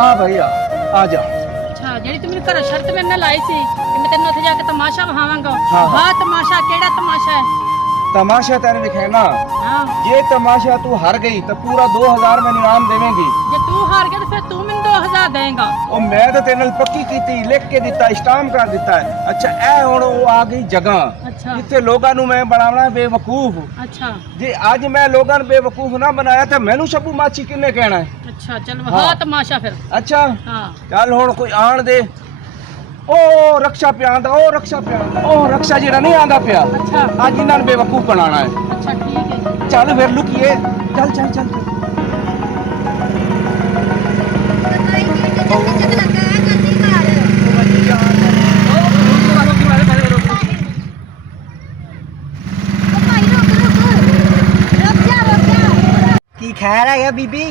ਆ ਭਾਈ ਆ ਜਾ। ਅੱਛਾ ਜਿਹੜੀ ਤੂੰ ਮੈਨੂੰ ਘਰੋਂ ਸ਼ਰਤ ਮੇਰੇ ਨਾਲ ਲਾਈ ਸੀ ਕਿ ਮੈਂ ਤੈਨੂੰ ਉੱਥੇ ਜਾ ਕੇ ਤਮਾਸ਼ਾ ਵਹਾਵਾਂਗਾ। ਹਾਂ। ਹਾਂ ਤਮਾਸ਼ਾ ਕਿਹੜਾ ਤਮਾਸ਼ਾ ਹੈ? तमाशा तेरे दिखाना। ਹਾਂ ये तमाशा तू हार गई तो पूरा 2000 में इनाम देवेंगी। ਜੇ ਤੂੰ ਹਾਰ ਗਿਆ ਤਾਂ ਫਿਰ ਤੂੰ ਮੈਨੂੰ 2000 ਦੇਂਗਾ। और मैं तो तेरे नाल पक्की कीती, लिख के दिता, स्टाम्प कर दिता है। अच्छा ए हुण वो आ गई जगह अच्छा जिथे लोगां नू मैं बनावना बेवकूफ। अच्छा जे अज मैं लोगां नू बेवकूफ ना बनाया तो मैनू शब्बू माची किन्ने कहना है? अच्छा चल हाँ। वहा तमाशा फिर। अच्छा हाँ चल हुण कोई आण दे। ओ रक्षा पे आंदा, ओ रक्षा पे आंदा, ओ रक्षा जेड़ा नहीं आंदा पिया अच्छा अज इन्हां नू बेवकूफ बनाना है। अच्छा ठीक है। चल फिर लुकिए, चल चल चल ਕੀ ਖੈਰ ਹੈ ਬੀਬੀ?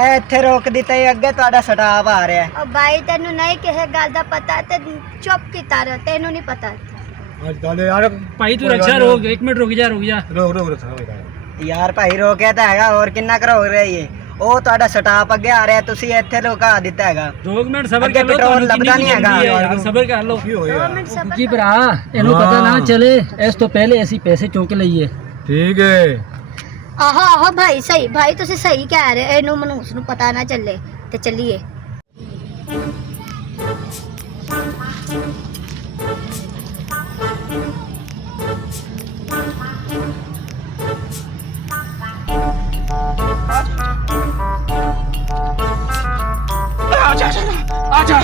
ਇਹ ਇੱਥੇ ਰੋਕ ਦਿੱਤਾ ਈ, ਅੱਗੇ ਤੁਹਾਡਾ ਸਟਾਫ ਆ ਰਿਹਾ ਹੈ। ਉਹ ਬਾਈ ਤੈਨੂੰ ਨਹੀਂ ਕਿਸੇ ਗੱਲ ਦਾ ਪਤਾ ਤੇ ਚੁੱਪ ਕੀਤਾ ਰਹਿ, ਤੈਨੂੰ ਨਹੀਂ ਪਤਾ। ਭਾਈ ਤੂੰ ਰਕਸ਼ਾ ਰੋਕ, 1 ਮਿੰਟ ਰੁਕ ਜਾ ਯਾਰ ਭਾਈ ਰੋਕਿਆ ਤਾਂ ਹੈਗਾ, ਹੋਰ ਕਿੰਨਾ ਕੁ ਰੋਕ ਰਿਹਾ ਏ? ਉਹ ਤੁਹਾਡਾ ਸਟਾਫ ਅੱਗੇ ਆ ਰਿਹਾ, ਤੁਸੀਂ ਇੱਥੇ ਰੁਕਾ ਦਿੱਤਾ ਹੈਗਾ। 2 ਮਿੰਟ ਸਬਰ ਅੱਗੇ ਕਰ ਲੋ। ਪੈਟਰੋਲ ਲੱਭਦਾ ਨਹੀਂ ਹੈਗਾ। ਸਬਰ ਕਰ ਲੋ। 2 ਮਿੰਟ ਸਬਰ ਜੀ ਭਰਾ ਇਹਨੂੰ ਪਤਾ ਨਾ ਚਲੇ ਇਸ ਤੋਂ ਪਹਿਲੇ ਅਸੀਂ ਪੈਸੇ ਚੁੱਕ ਲਈਏ। ਠੀਕ ਹੈ। ਆਹੋ ਆਹੋ ਭਾਈ ਸਹੀ, ਭਾਈ ਤੁਸੀਂ ਸਹੀ ਕਹਿ ਰਹੇ, ਇਹਨੂੰ ਮਨੂਸ ਨੂੰ ਪਤਾ ਨਾ ਚੱਲੇ ਤੇ ਚੱਲੀਏ। आजा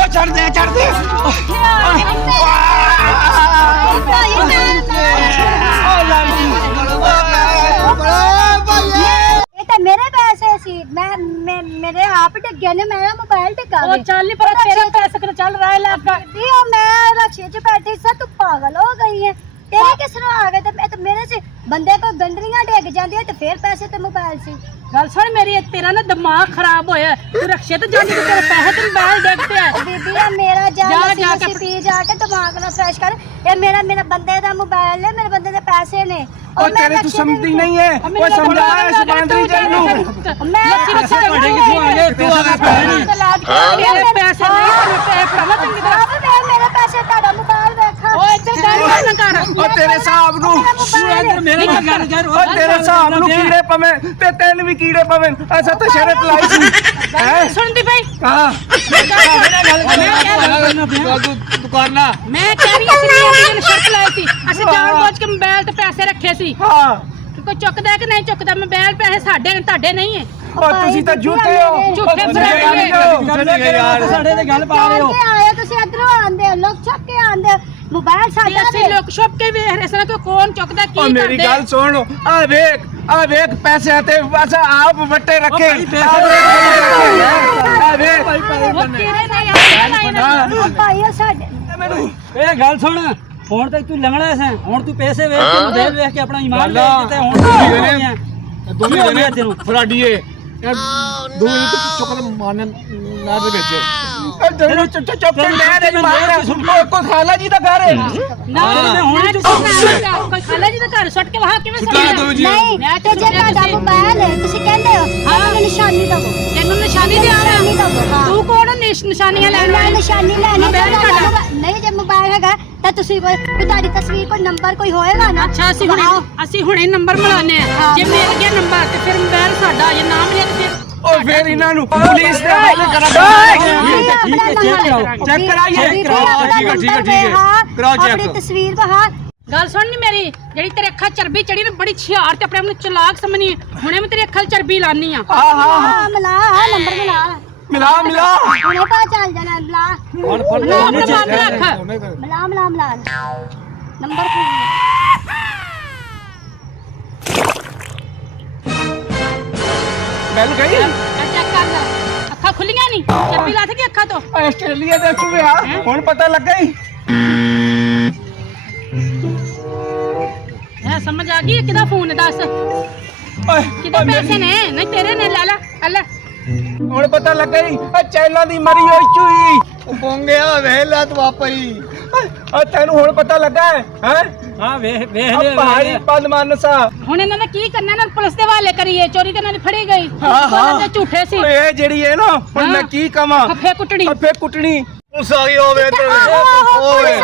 ओ चढ़ दे ਇਹ ਤਾਂ ਮੇਰੇ ਪੈਸੇ ਸੀ, ਮੈਂ ਮੇਰੇ ਆਪ ਡਿੱਗੇ ਨੇ, ਮੇਰਾ ਮੋਬਾਈਲ ਡਿੱਗਾ ਉਹ ਚੱਲ ਨਹੀਂ ਪਰ ਤੇਰੇ ਪੈਸੇ ਕਿਤੇ ਚੱਲ ਰਹਾ ਹੈ ਲੱਗਾ। ਉਹ ਮੈਂ ਰਕਸ਼ੇ 'ਚ ਬੈਠੀ ਸੀ, ਤੂੰ ਪਾਗਲ ਹੋ ਗਈ ਹੈ। ਤੇਰੇ ਕਿਸ ਨੂੰ ਆ ਗਏ ਤੇ ਮੇਰੇ 'ਚ ਬੰਦੇ ਕੋ ਗੰਡਰੀਆਂ ਡਿੱਗ ਜਾਂਦੀਆਂ ਤੇ ਫਿਰ ਪੈਸੇ ਤੇ ਮੋਬਾਈਲ ਸੀ। ਗੱਲ ਸੁਣ ਮੇਰੀ, ਤੇਰਾ ਨਾ ਦਿਮਾਗ ਖਰਾਬ ਹੋਇਆ। ਤੂੰ ਰਕਸ਼ੇ ਤੇ ਜਾਂਦੀ ਤੇ ਤੇਰੇ ਪੈਸੇ ਤੇ ਮੋਬਾਈਲ ਡਿੱਗ ਪਿਆ। ਬੀਬੀ ਆ ਮੇਰਾ ਜਾ ਜਾ ਕੇ ਕੇ ਪੀ ਜਾ ਕੇ ਦਿਮਾਗ ਨਾਲ ਫਰੈਸ਼ ਕਰ। ਇਹ ਮੇਰਾ ਬੰਦੇ ਦਾ ਮੋਬਾਈਲ ਹੈ, ਮੇਰੇ ਬੰਦੇ ਦੇ ਪੈਸੇ ਨੇ। ओ तेरे तू समझती नहीं है, ओ समझा इस बांदरी जन नू। ਮੈਂ ਲੱਸੀ ਤੁਹਾਡੇ ਕਿਥੋਂ ਆ ਗਏ? ਤੂੰ ਆ ਗਿਆ ਪੈਸੇ ਨਹੀਂ। ਮੇਰੇ ਪੈਸੇ ਨਹੀਂ, ਮੇਰੇ ਪੈਸੇ ਫੜਾਵਾ ਚੰਗੀ ਤਰ੍ਹਾਂ। ਮੇਰੇ ਪੈਸੇ ਤੁਹਾਡਾ ਮੋਬਾਈਲ ਵੇਖਾ। ਓਏ ਇੱਥੇ ਗੱਲ ਨਾ ਕਰ। ओ तेरे साहब नू, ਮੇਰੇ ਨਾਲ ਗੱਲ ਕਰ। ओ तेरे साहब नू कीड़े पवे ते तेन भी कीड़े पवे। ऐसा तो शरत लाई सी हैं। ਸੁਣਦੀ ਪਈ हां ਦੁਕਾਨਾ ਮੈਂ ਕਹਿ ਰਹੀ ਸੀ ਕਿ ਸ਼ਰਤ ਲਾਈ ਸੀ, ਅਸੀਂ ਜਾਣ ਬੁੱਝ ਕੇ ਮੋਬਾਈਲ ਤੇ ਪੈਸੇ ਰੱਖੇ ਸੀ। हां ਕੋਈ ਚੁੱਕਦਾ ਕਿ ਨਹੀਂ ਚੁੱਕਦਾ? ਮੋਬਾਈਲ ਪੈਸੇ ਸਾਡੇ ਨੇ, ਤੁਹਾਡੇ ਨਹੀਂ ਹੈ। ओ तुसी तो झूठे हो, ਝੂਠੇ ਫਰਾਡੀ ਯਾਰ ਸਾਡੇ ਤੇ ਗੱਲ ਪਾ ਰਹੇ ਹੋ। ਆਏ ਤੁਸੀਂ ਇੱਧਰੋਂ ਆਂਦੇ ਹੋ, ਲੋਕ ਚੱਕ ਕੇ ਆਂਦੇ ਹੋ, ਮੋਬਾਈਲ ਸਾਡਾ ਅਸੀਂ ਲੋਕ ਛੁਪ ਕੇ ਵੇਖ ਰਹੇ ਸਨ ਕਿ ਕੌਣ ਚੁੱਕਦਾ ਕੀ ओ ਕਰਦੇ। मेरी गल सुन, आ देख पैसे आते बस आप वट्टे रखे। आ देख ਉਹ ਤੇਰੇ ਨਾਲ ਯਾਰ ਭਾਈ ਉਹ ਸਾਡੇ ਇਹ ਗੱਲ ਸੁਣ, ਹੁਣ ਤੱਕ ਤੂੰ ਲੰਗੜਾ ਸੈਂ, ਹੁਣ ਤੂੰ ਪੈਸੇ ਵੇਖ ਕੇ ਮੋਬਾਈਲ ਵੇਖ ਕੇ ਆਪਣਾ ਇਮਾਨ ਲੈ ਦਿੱਤਾ। ਹੁਣ ਤੂੰ ਦੋਵੇਂ ਨੇ ਤੈਨੂੰ ਫਰਾਡੀਏ ਦੋ ਚੁੱਕ ਕੇ ਮਾਰਨ ਨਾ ਦੇ ਵਿੱਚ जरूर चुप कर ले रे मार। कोई खाला जी दा घर है ਨਾ ਹੁਣ ਕੋਈ ਖਾਲਾ ਜੀ ਦਾ ਘਰ ਸੁੱਟ ਕੇ ਵਹਾ ਕਿਵੇਂ ਸਮਝਿਆ? ਨਹੀਂ ਤੇ ਜੇ ਤੁਹਾਡਾ ਮੋਬਾਈਲ ਹੈ ਤੁਸੀਂ ਕਹਿੰਦੇ ਹੋ ਮੈਨੂੰ ਨਿਸ਼ਾਨੀ ਦਿਓ, ਤੈਨੂੰ ਨਿਸ਼ਾਨੀ ਦੇ ਨਿਸ਼ਾਨੀ ਦਿਓ। ਹਾਂ ਤੂੰ ਕੋਣ ਨਿਸ਼ਾਨੀਆਂ ਲੈਣ ਮੈਂ ਵਾਲੀ? ਨਿਸ਼ਾਨੀ ਲੈਣੀ ਮੋਬਾਈਲ ਹੈ। ਤੁਹਾਡਾ? ਨਹੀਂ ਜੇ ਮੋਬਾਈਲ ਹੈਗਾ ਤਾਂ ਤੁਸੀਂ ਕੋਈ ਤੁਹਾਡੀ ਤਸਵੀਰ ਕੋਈ ਨੰਬਰ ਕੋਈ ਹੋਏਗਾ ਨਾ। ਅੱਛਾ ਅਸੀਂ ਹੁਣੇ ਨੰਬਰ ਮਿਲਾਨੇ ਆ। ਜੇ ਮਿਲ ਗਿਆ ਨੰਬਰ ਤੇ ਫਿਰ ਮੋਬਾਈਲ ਸਾਡਾ, ਜੇ ਨਾ ਮਿਲਿਆ ਤੇ ਫਿਰ ओ फिर इन्हां नु पुलिस दे हवाले करा। चेक कराइए ठीक है कराओ चेक। ਆਪਣੀ ਤਸਵੀਰ ਬਾਹਰ ਗੱਲ ਸੁਣ ਨੀ ਮੇਰੀ, ਜਿਹੜੀ ਤੇਰੇ ਅੱਖਾਂ ਚਰਬੀ ਚੜੀ ਨਾ, ਬੜੀ ਛਿਆਰ ਤੇ ਆਪਣੇ ਆਪ ਨੂੰ ਚਲਾਕ ਸਮਝੀ। ਹੁਣੇ ਮੈਂ ਤੇਰੀ ਅੱਖਾਂ ਚਰਬੀ ਲਾਨੀ ਆ। ਹਾਂ ਮਿਲਾ ਨੰਬਰ ਮਿਲਾ मिला ਹੁਣੇ ਪਾ ਚੱਲ ਜਾਣਾ ਮਿਲਾ ਮਿਲਾ ਨੰਬਰ मिल गई। ਚੈੱਕ ਕਰ ਲੈ, ਅੱਖਾਂ ਖੁੱਲੀਆਂ ਨਹੀਂ, ਚਰਬੀ ਲੱਥ ਗਈ ਅੱਖਾਂ ਤੋਂ। ਆਸਟ੍ਰੇਲੀਆ ਦੇ ਚੂਹੇ ਆ, ਹੁਣ ਪਤਾ ਲੱਗਾ ਹੀ। ਹੈ ਸਮਝ ਆ ਗਈ ਕਿਹਦਾ ਫੋਨ ਹੈ? ਦੱਸ ਓਏ ਕਿਹਦੇ ਪੈਸੇ ਨੇ? ਨਹੀਂ ਤੇਰੇ ਨੇ, ਲੈ ਲੈ। ਹੁਣ ਪਤਾ ਲੱਗਾ ਹੀ, ਚੈਲਾਂ ਦੀ ਮਰੀ ਹੋਈ ਚੂਹੀ। ਉਹ ਪੋਂਗਿਆ ਵੇਲਾ ਤੂੰ ਆਪਈ ਤੈਨੂੰ ਹੁਣ ਪਤਾ ਲੱਗਾ ਹੈ ਹਾਂ ਵੇਖ ਲੈ ਪਹਾੜੀ ਬਦਮਾਨਸਾ। ਹੁਣ ਇਹਨਾਂ ਦਾ ਕੀ ਕਰਨਾ, ਇਹਨਾਂ ਨੂੰ ਪੁਲਿਸ ਦੇ ਹਵਾਲੇ ਕਰੀਏ, ਚੋਰੀ ਤੇ ਇਹਨਾਂ ਦੀ ਫੜੀ ਗਈ, ਹਾਂ, ਹਾਂ। ਬੋਲਣ ਦੇ ਝੂਠੇ ਸੀ। ਓਏ ਇਹ ਜਿਹੜੀ ਹੈ ਨਾ ਹੁਣ ਮੈਂ ਹਾਂ। ਕੀ ਕਵਾਂ, ਫੱਫੇ ਕੁੱਟਣੀ। ਫੱਫੇ ਕੁੱਟਣੀ। ਪੁਲਿਸ ਆ ਗਈ ਹੋਵੇ ਤੇ ਓਏ